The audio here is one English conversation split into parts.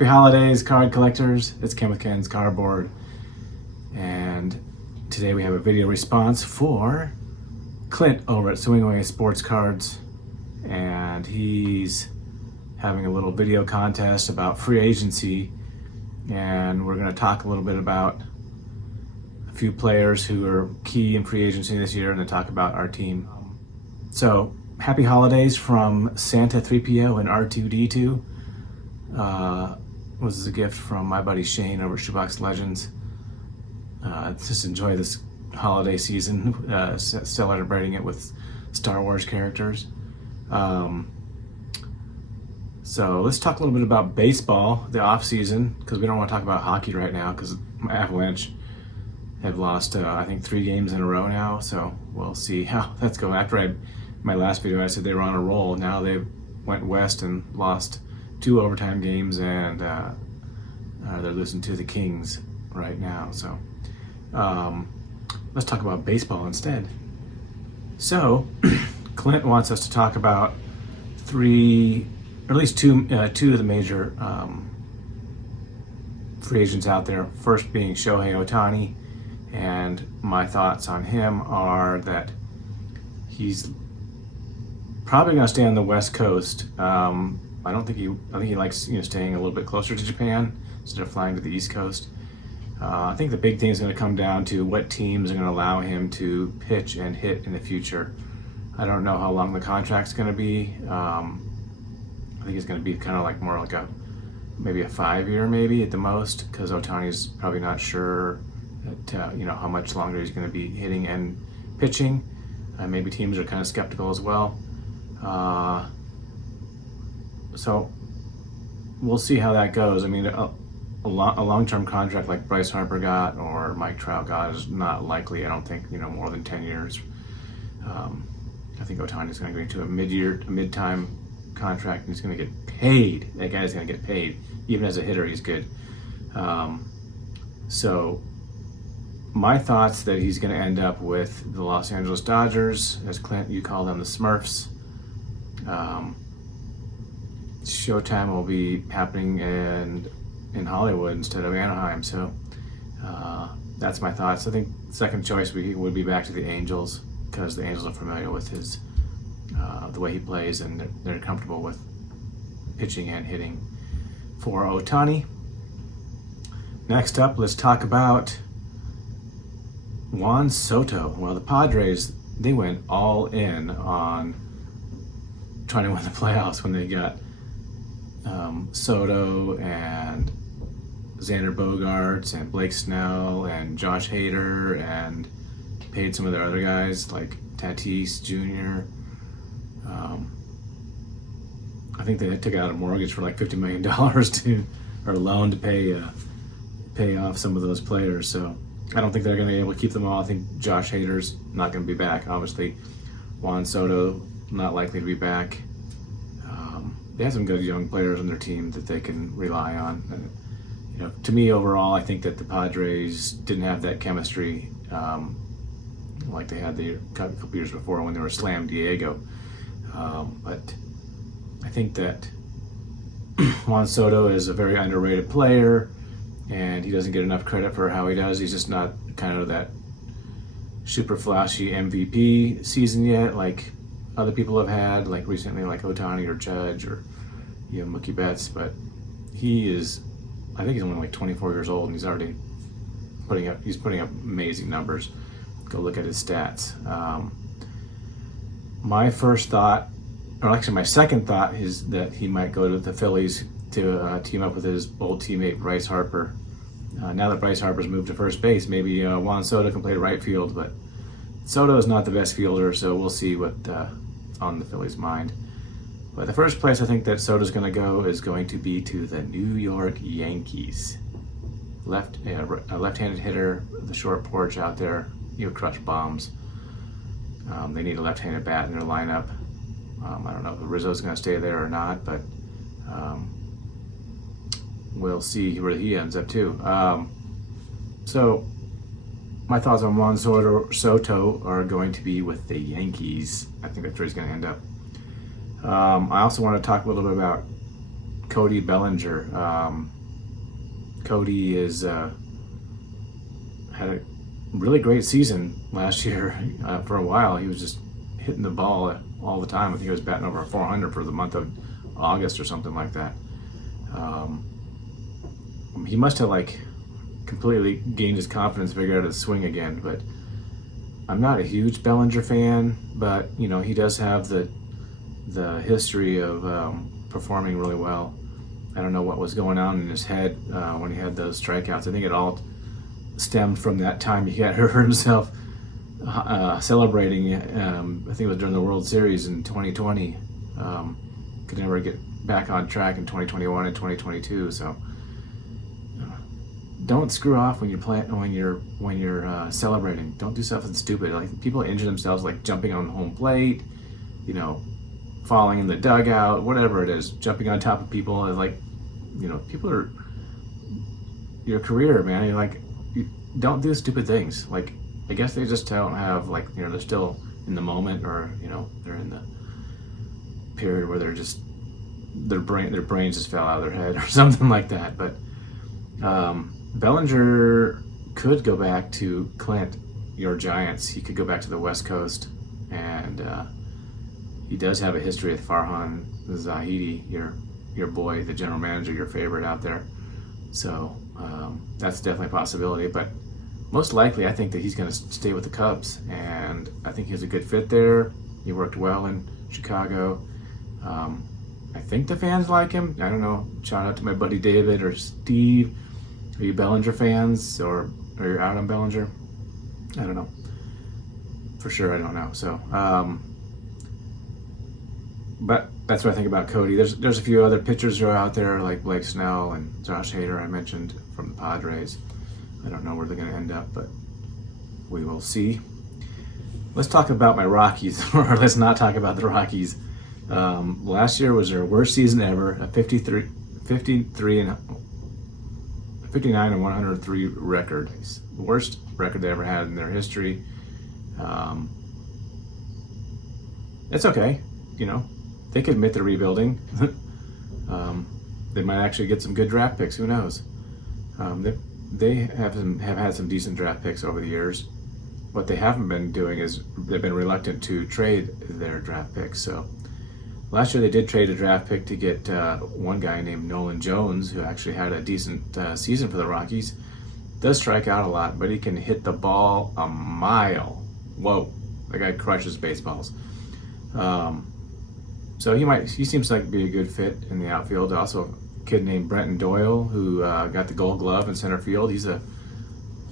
Happy holidays, card collectors. It's Ken with Ken's Cardboard. And today we have a video response for Clint over at Swing Away Sports Cards. And he's having a little video contest about free agency. And we're going to talk a little bit about a few players who are key in free agency this year and then talk about our team. So, happy holidays from Santa 3PO and R2D2. Was a gift from my buddy Shane over at Shoebox Legends. Just enjoy this holiday season, celebrating it with Star Wars characters. So let's talk a little bit about baseball, the off season, because we don't want to talk about hockey right now because my Avalanche have lost, I think, 3 games in a row now. So we'll see how that's going. After my last video, I said they were on a roll. Now they went west and lost 2 overtime games, and they're losing to the Kings right now. So let's talk about baseball instead. So Clint wants us to talk about 3, or at least two of the major free agents out there. First being Shohei Ohtani, and my thoughts on him are that he's probably going to stay on the West Coast. I think he likes staying a little bit closer to Japan instead of flying to the East Coast. I think the big thing is going to come down to what teams are going to allow him to pitch and hit in the future. I don't know how long the contract's going to be. I think it's going to be kind of like more like maybe a 5-year maybe at the most, because Ohtani's probably not sure that, how much longer he's going to be hitting and pitching. Maybe teams are kind of skeptical as well. So we'll see how that goes. I mean, a long-term contract like Bryce Harper got or Mike Trout got is not likely. I don't think more than 10 years. I think Ohtani is going to go into a mid-time contract, and he's going to get paid. That guy's going to get paid. Even as a hitter, he's good. So my thoughts that he's going to end up with the Los Angeles Dodgers, as Clint, you call them the Smurfs. Showtime will be happening in Hollywood instead of Anaheim. So that's my thoughts. I think second choice would be back to the Angels, because the Angels are familiar with his the way he plays, and they're comfortable with pitching and hitting for Ohtani. Next up, let's talk about Juan Soto. Well, the Padres, they went all in on trying to win the playoffs when they got Soto and Xander Bogaerts and Blake Snell and Josh Hader, and paid some of their other guys like Tatis Jr. I think they took out a mortgage for like $50 million or a loan to pay off some of those players. So I don't think they're going to be able to keep them all. I think Josh Hader's not going to be back. Obviously, Juan Soto not likely to be back. They have some good young players on their team that they can rely on. And, to me, overall, I think that the Padres didn't have that chemistry like they had a couple years before when they were Slam Diego. But I think that Juan Soto is a very underrated player, and he doesn't get enough credit for how he does. He's just not kind of that super flashy MVP season yet, like other people have had, like recently, like Ohtani or Judge or Mookie Betts. But I think he's only like 24 years old, and he's already putting up amazing numbers. Go look at his stats. My first thought, or actually my second thought, is that he might go to the Phillies to team up with his old teammate Bryce Harper. Now that Bryce Harper's moved to first base, maybe Juan Soto can play right field, but Soto is not the best fielder, so we'll see what on the Phillies' mind. But the first place I think that Soto's going to go is going to be to the New York Yankees. A left-handed hitter, the short porch out there, he'll crush bombs. They need a left-handed bat in their lineup. I don't know if Rizzo's going to stay there or not, but we'll see where he ends up too. So my thoughts on Juan Soto are going to be with the Yankees. I think that's where he's going to end up. I also want to talk a little bit about Cody Bellinger. Cody is had a really great season last year. For a while, he was just hitting the ball all the time. I think he was batting over 400 for the month of August or something like that. He must have like completely gained his confidence, figured out his swing again. But I'm not a huge Bellinger fan, but you know, he does have the history of performing really well. I don't know what was going on in his head when he had those strikeouts. I think it all stemmed from that time he got hurt himself celebrating. I think it was during the World Series in 2020. Could never get back on track in 2021 and 2022. So don't screw off when you're celebrating. Don't do something stupid. Like people injure themselves, like jumping on home plate, you know, falling in the dugout, whatever it is, jumping on top of people. And like, you know, people are your career, man. You're like, don't do stupid things. Like, I guess they just don't have, like, you know, they're still in the moment, or you know, they're in the period where they're just their brains just fell out of their head or something like that. But Bellinger could go back to Clint, your Giants. He could go back to the West Coast, and he does have a history with Farhan Zahidi, your boy, the general manager, your favorite out there. So that's definitely a possibility. But most likely, I think that he's going to stay with the Cubs, and I think he's a good fit there. He worked well in Chicago. I think the fans like him. I don't know. Shout out to my buddy David or Steve. Are you Bellinger fans, or are you out on Bellinger? I don't know. For sure, I don't know. So, but that's what I think about Cody. There's a few other pitchers who are out there, like Blake Snell and Josh Hader I mentioned from the Padres. I don't know where they're going to end up, but we will see. Let's talk about my Rockies, or let's not talk about the Rockies. Last year was their worst season ever, a 59 and 103 record. The worst record they ever had in their history. It's okay, you know. They could admit they're rebuilding. They might actually get some good draft picks. Who knows? They have had some decent draft picks over the years. What they haven't been doing is they've been reluctant to trade their draft picks. So last year they did trade a draft pick to get one guy named Nolan Jones, who actually had a decent season for the Rockies. Does strike out a lot, but he can hit the ball a mile. Whoa, that guy crushes baseballs. So he seems like be a good fit in the outfield. Also, a kid named Brenton Doyle, who got the Gold Glove in center field. He's a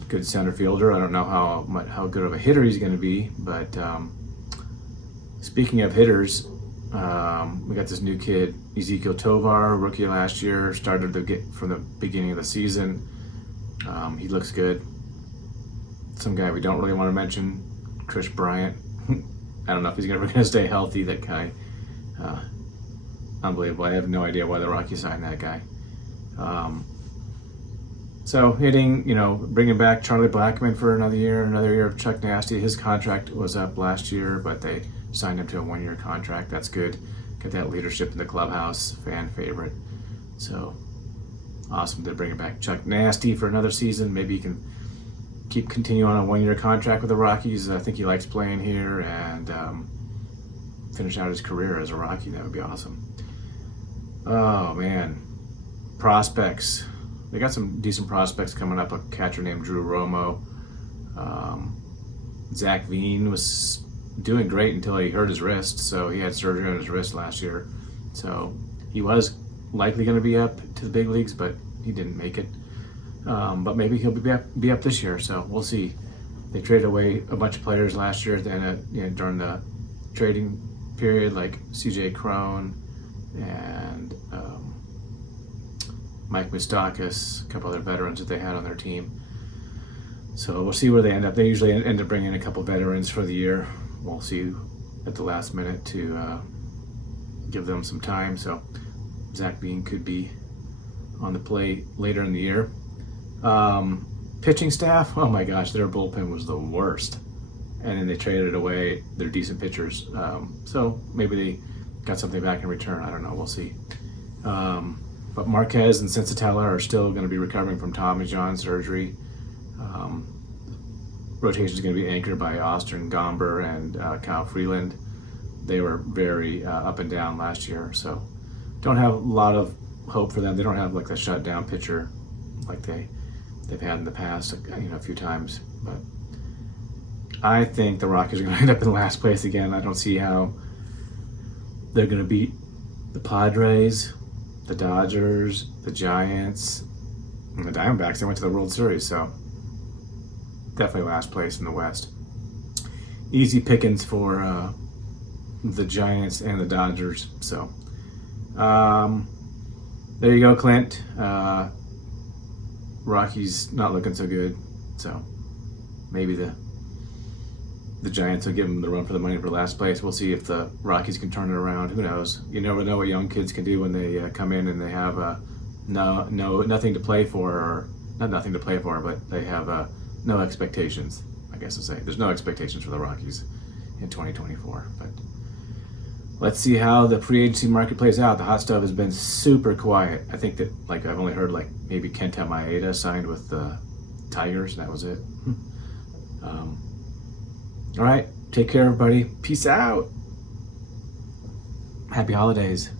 good center fielder. I don't know how good of a hitter he's going to be, but speaking of hitters, we got this new kid, Ezekiel Tovar, rookie last year, started to get from the beginning of the season. He looks good. Some guy we don't really want to mention, Chris Bryant. I don't know if he's ever going to stay healthy, that guy. Unbelievable. I have no idea why the Rockies signed that guy. So hitting, you know, bringing back Charlie Blackmon for another year of Chuck Nasty. His contract was up last year, but they signed him to a 1-year contract. That's good. Get that leadership in the clubhouse, fan favorite. So awesome to bring back Chuck Nasty for another season. Maybe he can continue on a 1-year contract with the Rockies. I think he likes playing here, and finish out his career as a Rocky. That would be awesome. Oh man, prospects. They got some decent prospects coming up. A catcher named Drew Romo. Zach Veen was doing great until he hurt his wrist. So he had surgery on his wrist last year. So he was likely going to be up to the big leagues, but he didn't make it. But maybe he'll be up this year. So we'll see. They traded away a bunch of players last year. Then during the trading period, like C.J. Cron and Mike Moustakas, a couple other veterans that they had on their team. So we'll see where they end up. They usually end up bringing in a couple veterans for the year. We'll see at the last minute to give them some time. So Zach Veen could be on the plate later in the year. Pitching staff, oh my gosh, their bullpen was the worst. And then they traded away their decent pitchers. So maybe they got something back in return. I don't know. We'll see. But Marquez and Sensatella are still going to be recovering from Tommy John surgery. Rotation is going to be anchored by Austin Gomber and Kyle Freeland. They were very up and down last year, so don't have a lot of hope for them. They don't have like the shutdown pitcher like they've had in the past, a few times. But I think the Rockies are going to end up in last place again. I don't see how they're going to beat the Padres, the Dodgers, the Giants, and the Diamondbacks. They went to the World Series, so definitely last place in the West. Easy pickings for the Giants and the Dodgers. So there you go, Clint. Rockies not looking so good. So maybe the Giants will give them the run for the money for last place. We'll see if the Rockies can turn it around. Who knows? You never know what young kids can do when they come in and they have nothing to play for, or not nothing to play for, but they have no expectations. I guess I'll say there's no expectations for the Rockies in 2024. But let's see how the free agency market plays out. The hot stuff has been super quiet. I think that I've only heard maybe Kenta Maeda signed with the Tigers. That was it. All right, take care, everybody. Peace out. Happy holidays.